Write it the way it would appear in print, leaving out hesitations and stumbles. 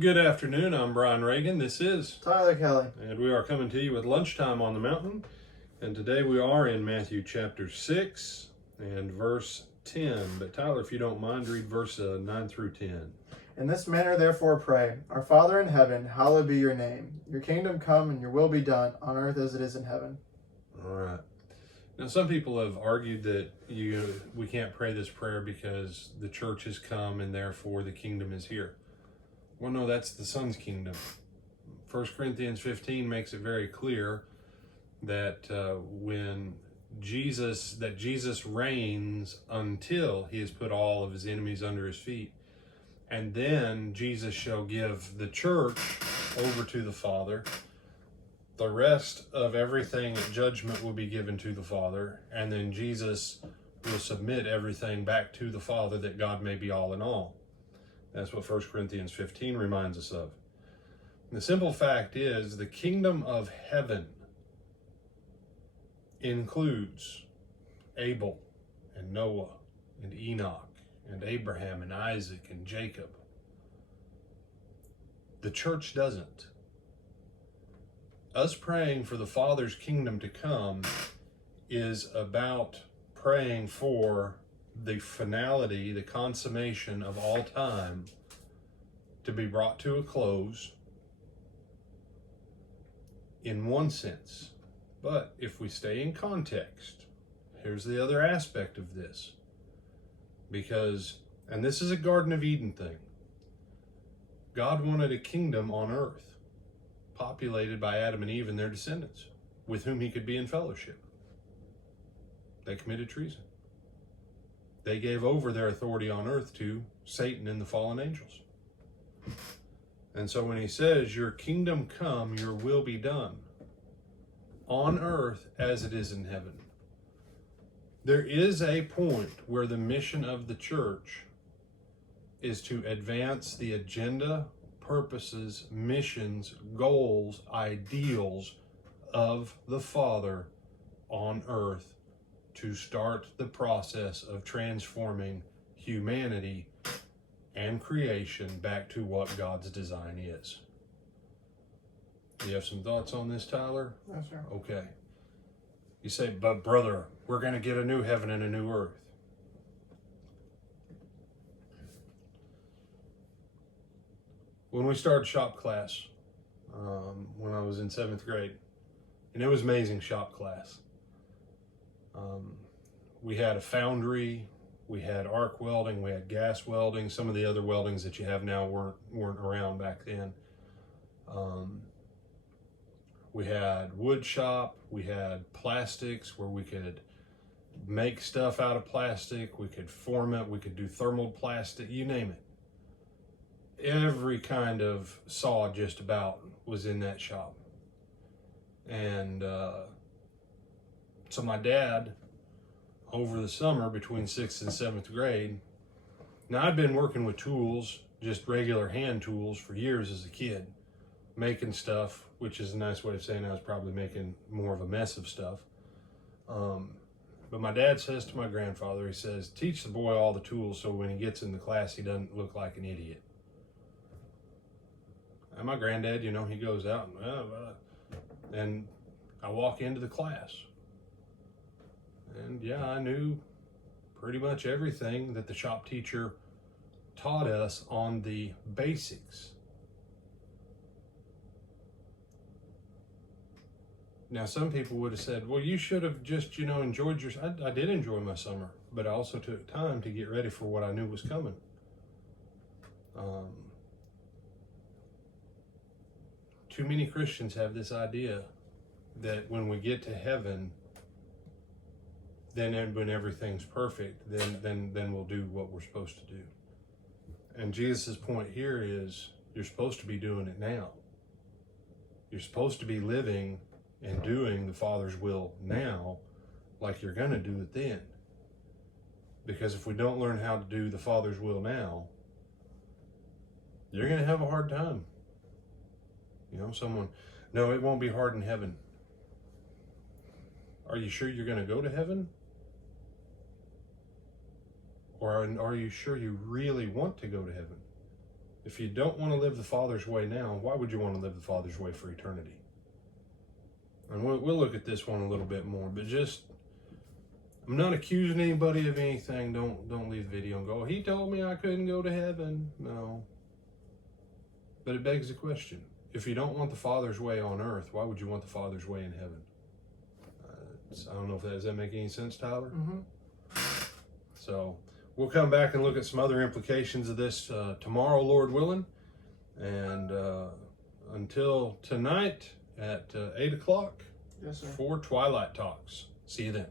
Good afternoon, I'm Brian Reagan. This is Tyler Kelly. And we are coming to you with Lunchtime on the Mountain. And today we are in Matthew chapter 6 and verse 10. But Tyler, if you don't mind, read verse 9 through 10. In this manner therefore pray, Our Father in heaven, hallowed be your name. Your kingdom come and your will be done, on earth as it is in heaven. All right. Now, some people have argued that we can't pray this prayer because the church has come and therefore the kingdom is here. Well, no, that's the Son's kingdom. 1 Corinthians 15 makes it very clear that Jesus reigns until he has put all of his enemies under his feet. And then Jesus shall give the church over to the Father. The rest of everything at judgment will be given to the Father. And then Jesus will submit everything back to the Father, that God may be all in all. That's what 1 Corinthians 15 reminds us of. And the simple fact is, the kingdom of heaven includes Abel and Noah and Enoch and Abraham and Isaac and Jacob. The church doesn't. Us praying for the Father's kingdom to come is about praying for the finality, the consummation of all time to be brought to a close in one sense. But if we stay in context, here's the other aspect of this. Because, and this is a Garden of Eden thing, God wanted a kingdom on earth populated by Adam and Eve and their descendants, with whom he could be in fellowship. They committed treason. They gave over their authority on earth to Satan and the fallen angels. And so when he says, your kingdom come, your will be done, on earth as it is in heaven, there is a point where the mission of the church is to advance the agenda, purposes, missions, goals, ideals of the Father on earth, to start the process of transforming humanity and creation back to what God's design is. You have some thoughts on this, Tyler? Yes, sir. Okay. You say, but brother, we're going to get a new heaven and a new earth. When we started shop class, when I was in 7th grade, and it was amazing shop class. We had a foundry, we had arc welding, we had gas welding. Some of the other weldings that you have now weren't around back then. We had wood shop, we had plastics where we could make stuff out of plastic, we could form it, we could do thermal plastic, you name it. Every kind of saw just about was in that shop. And so my dad, over the summer between 6th and 7th grade, now I'd been working with tools, just regular hand tools, for years as a kid, making stuff, which is a nice way of saying I was probably making more of a mess of stuff. But my dad says to my grandfather, he says, teach the boy all the tools so when he gets in the class, he doesn't look like an idiot. And my granddad, he goes out and I walk into the class. And yeah, I knew pretty much everything that the shop teacher taught us on the basics. Now, some people would have said, well, you should have just, enjoyed your... I did enjoy my summer, but I also took time to get ready for what I knew was coming. Too many Christians have this idea that when we get to heaven, then when everything's perfect, then we'll do what we're supposed to do. And Jesus' point here is, you're supposed to be doing it now. You're supposed to be living and doing the Father's will now, like you're going to do it then. Because if we don't learn how to do the Father's will now, you're going to have a hard time. No, it won't be hard in heaven. Are you sure you're going to go to heaven? Or are you sure you really want to go to heaven? If you don't want to live the Father's way now, why would you want to live the Father's way for eternity? And we'll look at this one a little bit more, but just, I'm not accusing anybody of anything. Don't leave the video and go, he told me I couldn't go to heaven. No. But it begs the question, if you don't want the Father's way on earth, why would you want the Father's way in heaven? I don't know if does that make any sense, Tyler? So we'll come back and look at some other implications of this tomorrow, Lord willing. And until tonight at 8 o'clock Yes, sir. for Twilight Talks. See you then.